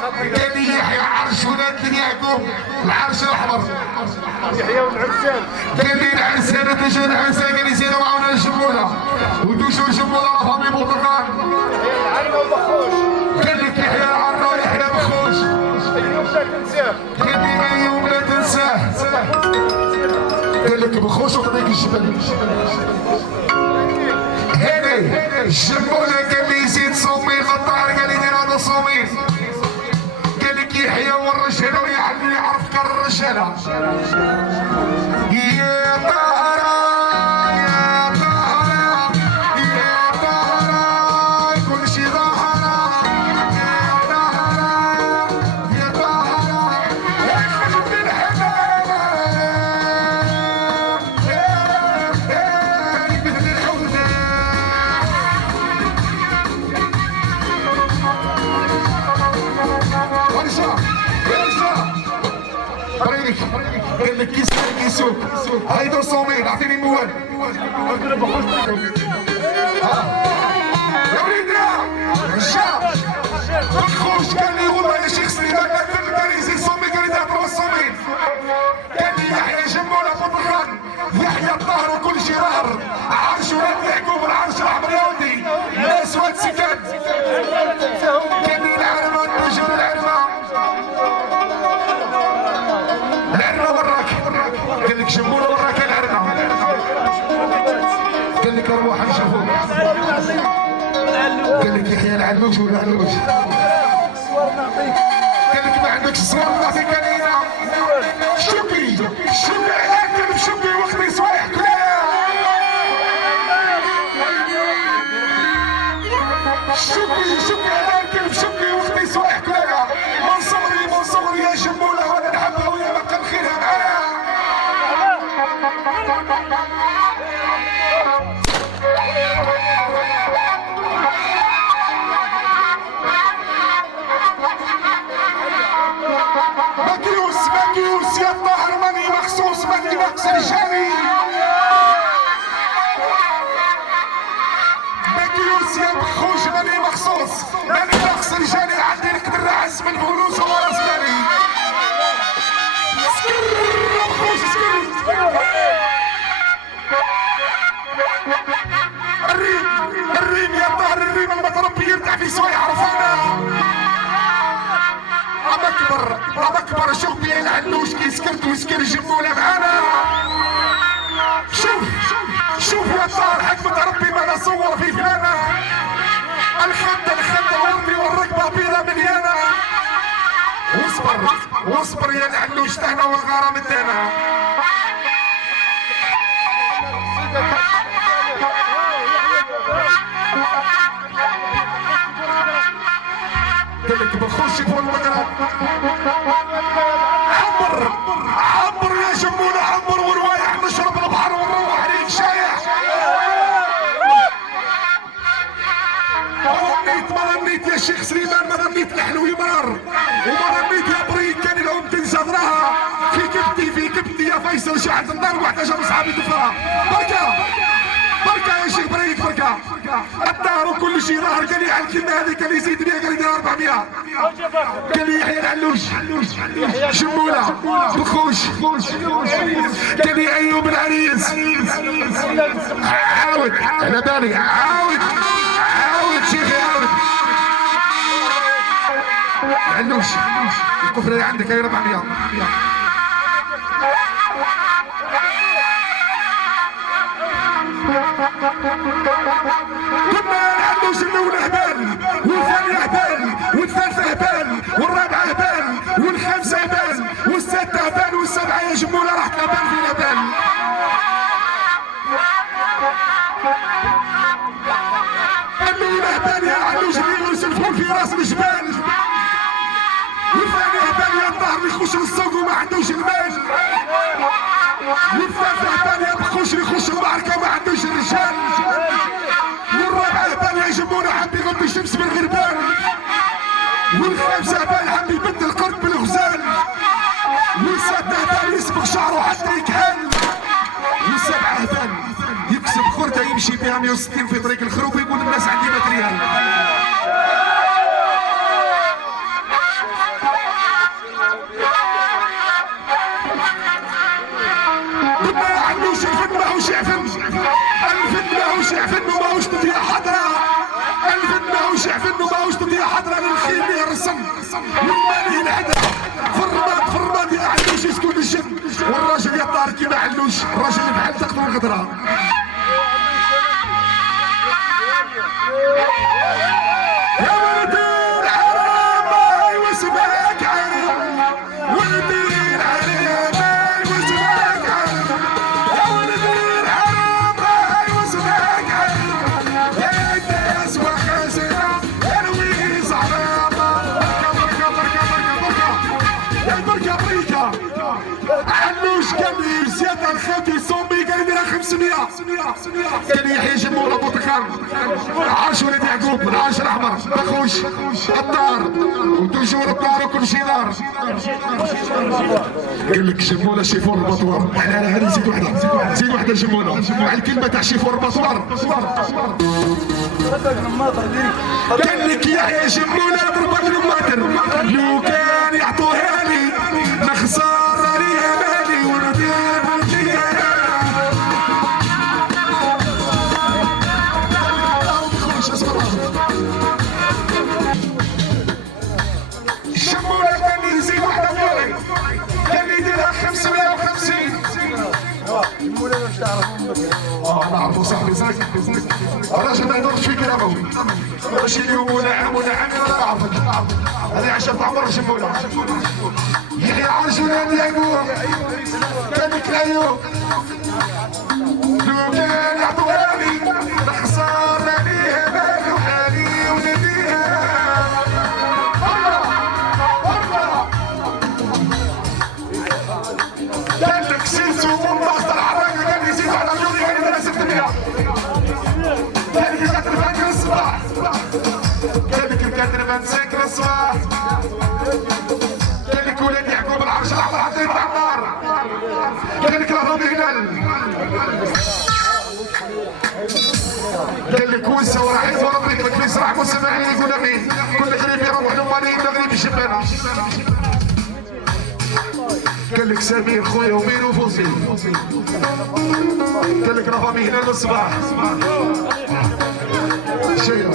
قال لي يحيى عرش ولكن يحكم العرش الاحمر. يحيى والعرسان قال لي العرسان تجي العرسان قال لي زينوا معانا الجموله ودوشوا الجموله فامي بوطقان. العرمه وبخوش قال لك يحيى العرة ويحيى بخوش. اليوم لا تنساه. قال لي اليوم لا تنساه. قال لك بخوش وقضيك الجبل. هاني الجموله قال لي زيد صومين غطار قال لي دير هذا صومين. قال لك يحيى والرجاله ويحلي يعرف كان الرجاله. يا طهرة يا طهرة يا طهرة كل شي ظهرة. يا طهرة يا طهرة يا خرج من الحمام يا مثل الحوضة. ورجع ورجع طريق قال لك كيسوق هيدا صومين اعطيني موال. يا وليدي رجع بخوش قال لي والله يا شيخ سليمان قال لي يزيد صومي قال لي تعطوا الصومين. قال لي يحيى جموله بطخان يحيى الطهر وكل شي ظهر عرش ولاد يعقوب العرش الاحمر يا ولدي ناس واد سكان. قال لي العرمه نجم العرمه العرمه وراك. قال لك جموله وراك العرمه. قال لك ارواح نشوفوك. قال لك يحيى العلوش والعلوش. قال لك ما عندكش صور نعطيك علينا. شكري شكري عليك بشكري وقت صباح كلها. شكري شكري عليك بشكري وقت صباح كلها. من صغري يا جموله وانا نحبها ويا بقى الخيرها معايا. مكيوس يا الطاهر ماني مخصوص ماني نقص رجالي. مكيوس يا بخوش ماني مخصوص ماني نقص رجالي. عندي نقدر نعس من فلوس وراس مالي. سكر بخوش سكر. الريم يا الطاهر الريم المتربي يرتاح في سوايع عرفانا. أكبر شوفي العلوش كي سكرت وسكر جموله معانا. شوف يا طار حكمة ربي ما نصور في فلانة. الخد ورمي والركبة بيضة مليانة. واصبر يا العلوش تهنا والغرام الدانا. قلت بخش فوق المغرب. عبر يا جموله عبر وروايح نشرب البحر ونروح عليك شايح. ما ظنيت يا شيخ سليمان ما ظنيت الحلوي مار وما ظنيت يا بريك كان العم تنسى ظهرها. في كبتي يا فيصل شعلت النار واحتاج اصحابي تفرها. بركة يا شيخ بريك بركة. الدار وكل شيء ظهر. قال لي على الكلمة هذه قال لي يزيد 100 قال لي دير 400. قال لي يحيى العلوش جمولة بخوش. قال لي ايوب العريس. عاود على بالي عاود شيخي عاود. علوش الكفرة اللي عندك هي 400. كنا العلوش الاولى هبال والثانية هبال والثالثة هبال والرابعة هبال والخامسة هبال والستة هبال والسبعة يا جمولة راح هبال في هبال. الاولى هبال يا علوش اللي يرسل في راس الجبال. والثاني هبال يا الظهر اللي يخش للسوق وما عندوش المال. والثالثة هبال يا بخوش اللي يخش المعركة وما عندوش الرجال. والرابعة هبال يا جمونة حب يغطي الشمس بالغربال. والخامسة هبال حب يبدل القرد بالغزال. والسادسة هبال يسبق شعره حتى يكحل. والسبعة هبال يكسب خردة يمشي بها 160 في طريق الخروب ويقول الناس عندي ماتريال. والمالي العدا في الرماد يا علوش يسكن الجن، والراجل يا طارق يا علوش الراجل اللي بحال تقطر الغدره. يا ولدي الحرام باي واسمك عرب، ولدي الحرام باي واسمك عرب، يا ولدي الحرام باي واسمك عرب، يا الناس وخزنة يا لويس عرامة. يا البركة بريكة علوش قال لي زيادة الخوتي صومي قال لي 500 قال لي يحيى جمهور ابو طخان عاش ولد يعقوب العاش الاحمر بخوش الدار وتجور الدار وكل شي دار. قال لك جموله شيفور البطوار احنا هذه زيد وحده جموله مع الكلمه تاع شيفور البطوار. قال لك يحيى جموله ضربت الماتر لو كان يعطوها لي لخساره لي بالي وندير الشمولة كان لي يزيد واحدة فوقي كان لي يديرها 550. نعرفو صاحبي زاك الراجل ما يدورش في كلامه ماشي اليوم ولا عام ولا عامين ولا نعرفك هذه عشان عمر الشمولة. يحيى عرجلان يعقوب كان لك الايوب لو كان يعطوها لي لخسارة ليها بالي وحالي ونديها. قال لك سيسو ومصدر حراقة قال لي زيدوا على مليون يعني انا 600. قال لك الكاتر فانكر الصباح قال لك الكاتر فانسكر الصباح قال لك ولاد يعقوب العرش الاحمر حتى يطلع النار قال لك الهرم هلال قال لك وسا وراح يضرب لك الكنيس راح مسمعين يقول امين كل غريب يروح لمالين غريب الشبانه. قال لك سمير خويا ومين وفوزي قال لك راه فامي هنا للصباح. شيء